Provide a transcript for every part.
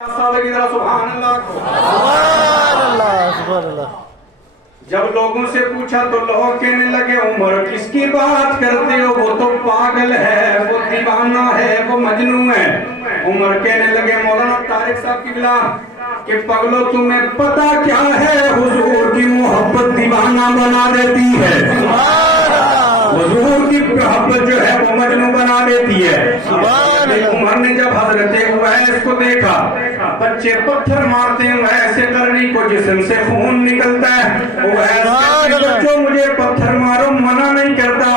سبحان اللہ۔ جب لوگوں سے پوچھا تو لوگ کہنے لگے عمر کس کی بات کرتے ہو، وہ تو پاگل ہے، وہ دیوانہ ہے، وہ مجنون ہے۔ عمر کہنے لگے مولانا طارق صاحب کی بلا کہ پگلو تمہیں پتا کیا ہے، حضور کی محبت دیوانہ بنا دیتی ہے، حضور کی محبت جو ہے وہ مجنون بنا دیتی ہے۔ عمر نے جب حضرت اویس کو دیکھا بچے پتھر مارتے ہیں ایسے کرنی کو جسم سے خون نکلتا ہے، اویس بچوں مجھے پتھر مارو منع نہیں کرتا،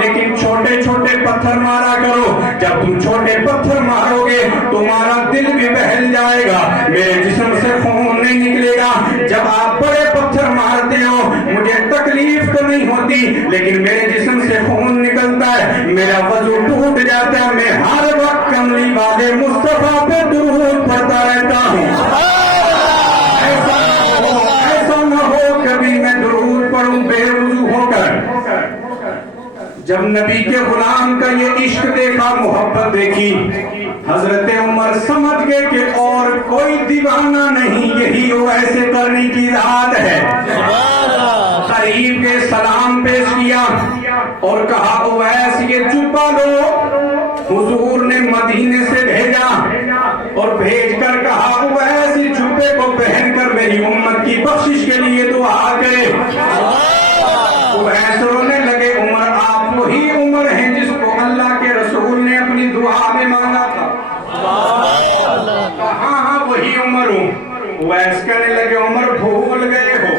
لیکن چھوٹے چھوٹے پتھر مارا کرو، جب تم چھوٹے پتھر مارو گے تمہارا دل بھی بہل جائے گا، میرے جسم سے خون نہیں نکلے گا۔ جب آپ بڑے پتھر مارتے ہو مجھے تکلیف تو نہیں ہوتی، لیکن میرے جسم سے خون نکلتا ہے، میرا وضو ٹوٹ جاتا ہے، میں ہر وقت کملی والے مصطفیٰ پہ درود پڑھتا رہتا ہوں۔ ایسا نہ ہو کبھی میں درود پڑھوں بے وضو ہو کر۔ جب نبی کے غلام کا یہ عشق دیکھا، محبت دیکھی، حضرت عمر سمجھ گئے کہ اور کوئی دیوانہ نہیں، یہی ویسے کرنے کی ذات ہے۔ قریب کے سلام پیش کیا اور کہا اویس یہ جبہ لو، حضور نے مدینے سے بھیجا اور بھیج کر کہا اویس اس جبے کو پہن کر میری امت کی بخشش کے لیے دعا کرے۔ اویس رونے لگے، عمر آپ وہی عمر ہیں جس کو اللہ کے رسول نے اپنی دعا میں مانگا تھا۔ ہاں وہی عمر ہوں۔ اویس کہنے لگے عمر بھول گئے ہو،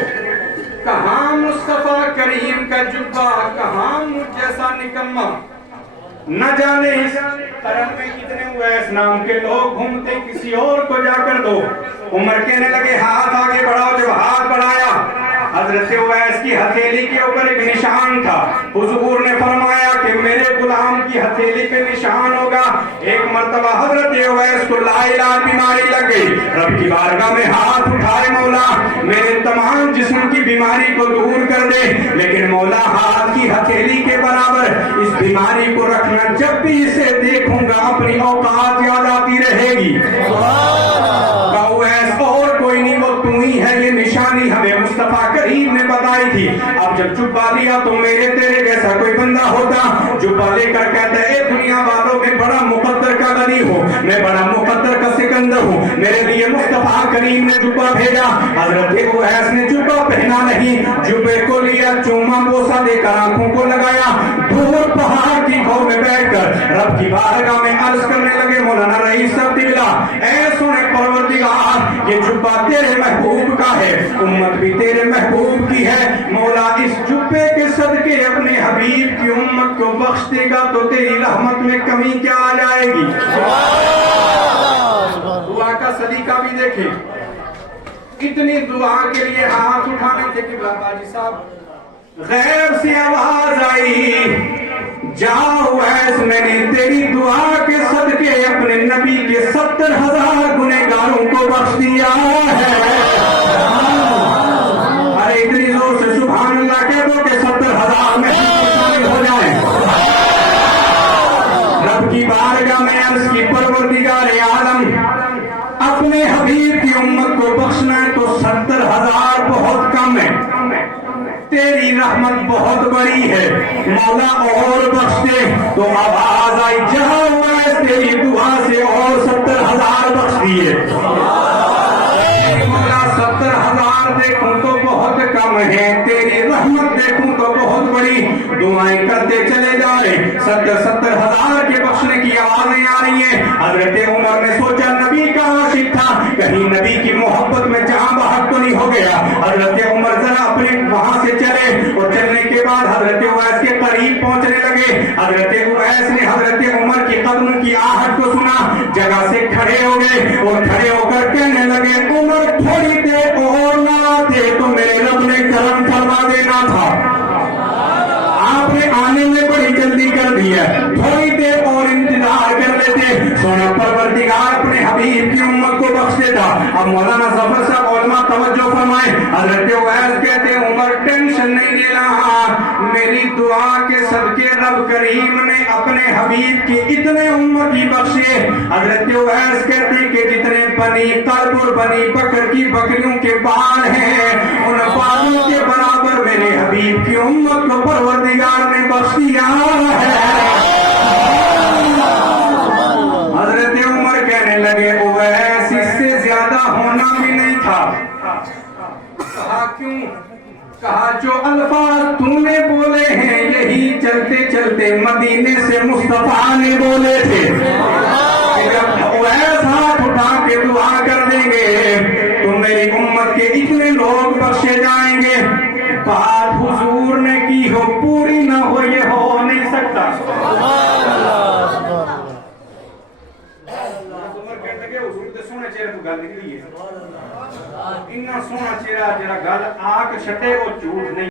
کہاں مصطفیٰ کریم کا جبہ، کہاں مجھ جیسا نکمہ، نہ جانے اس قرن میں کتنے اویس نام کے لوگ گھومتے، کسی اور کو جا کر دو۔ عمر کہنے لگے ہاتھ آگے بڑھاؤ، جب ہاتھ بڑھایا حضرت اویس کی ہتھیلی کے اوپر ایک نشان تھا، حضور نے فرمایا کہ میرے غلام کی ہتھیلی پہ نشان ہوگا۔ ایک مرتبہ حضرت اویس کو لا علاج بیماری لگ گئی، رب کی بارگاہ میں ہاتھ اٹھائے مولا میرے تمام جسم کی بیماری کو دور کر دے، لیکن مولا ہاتھ کی ہتھیلی کے برابر اس بیماری کو رکھنا، جب بھی اسے دیکھوں گا اپنی اوقات یاد آتی رہے گی۔ اویس اور کوئی نہیں، وہ تو ہی ہے، یہ نشانی ہمیں مصطفیٰ کریم نے بتائی تھی۔ اب جب جبہ لیا تو میرے تیرے جیسا کوئی بندہ ہوتا، جبہ لے کر کہتا ہے اے دنیا والوں میں بڑا مقدر کا غنی ہوں، میں بڑا مقدر کا سکندر ہوں، میرے لیے مصطفیٰ کریم نے جبہ بھیجا۔ حضرت اویس نے جبہ پہنا نہیں، جبے کو لیا، چوما بوسا دے کر آنکھوں کو لگایا، دور پہاڑ کی گھو میں بیٹھ کر رب کی بارگاہ میں عرض کرنے لگے مولانا رئیس صاحب دلا، اے سنے پروردگار یہ جبہ تیرے محبوب کا ہے، امت بھی تیرے محبوب کی ہے، مولا اس جبے کے صدقے اپنے حبیب کی امت کو بخش دے گا تو تیری رحمت میں کمی کیا آ جائے گی۔ دعا کا سلیقہ بھی دیکھیں، اتنی دعا کے لیے ہاتھ اٹھانے تھے کہ بابا جی صاحب غیب سے آواز آئی جا اویس میں نے تیری دعا کے صدقے اپنے نبی کے 70,000 گنہگاروں کو بخش دیا ہے۔ ارے اتنی زور سے سبحان اللہ کہہ دو کہ 70,000 میں شامل ہو جائیں۔ رب کی بارگاہ میں عرض کی پروردگار عالم اپنے حبیب کی امت کو بخشنا ہے تو 70,000 بہت کم ہے، تیری رحمت بہت بڑی ہے، مولا اور بخش دے۔ تو آواز آئی جہاں اویس تیری دعا سے اور 70,000 بخش دیے۔ مولا 70,000 دیکھوں تو بہت کم ہے، تیری رحمت دیکھوں تو بہت بڑی، دعائیں کرتے چلے جائے، 70,000 کے بخشنے کی آوازیں آ رہی ہیں۔ حضرت عمر نے سوچا نبی کا عاشق تھا، کہیں نبی کی محبت میں جہاں بحق تو نہیں ہو گیا۔ حضرت عمر ذرا اپنے وہاں سے چلے اور چلنے کے بعد حضرت اویس کے قریب پہنچنے لگے۔ حضرت اویس نے حضرت عمر کی قدم کی آہٹ کو سنا، جگہ سے کھڑے ہو گئے اور کھڑے ہو کر کہنے لگے عمر تھوڑی دیر اور نہ آتے تو میرے رب نے کرم فرما دینا تھا، آپ نے آنے میں بڑی جلدی کر دیا، تھوڑی دیر اور انتظار کر لیتے۔ سونا پروردگار اپنے حبیب کی امت امت کو بخش دیتا. اب مولانا ظفر صاحب علماء توجہ فرمائیں. حضرت اویس کہتے ہیں عمر ٹینشن نہیں لینا, میری دعا کے صدقے رب کریم نے اپنے حبیب کی اتنے امتی بخشے. حضرت اویس کہتے ہیں کہ جتنے بنی قلب اور بنی بکر کی بکریوں کے بال ہیں ان بالوں کے برابر میرے حبیب کی امت کو پروردگار نے بخش دیا ہے. حضرت عمر کہنے لگے اویس اس سے زیادہ ہونا بھی نہیں تھا. کہا کیوں؟ کہا جو الفاظ تو نے بولے ہیں یہی چلتے چلتے مدینے سے مصطفیٰ نے بولے تھے. جب اویس ہاتھ اٹھا کے دعا کر دیں گے تو میری امت کے اتنے لوگ بخشے جائیں گے. بات حضور نے کی ہو پوری نہ ہو یہ ہو نہیں سکتا. سونا چہرہ تو گل نکلی ہے, اتنا سونا چہرہ جڑا گل آ کے چھٹے وہ جھوٹ نہیں.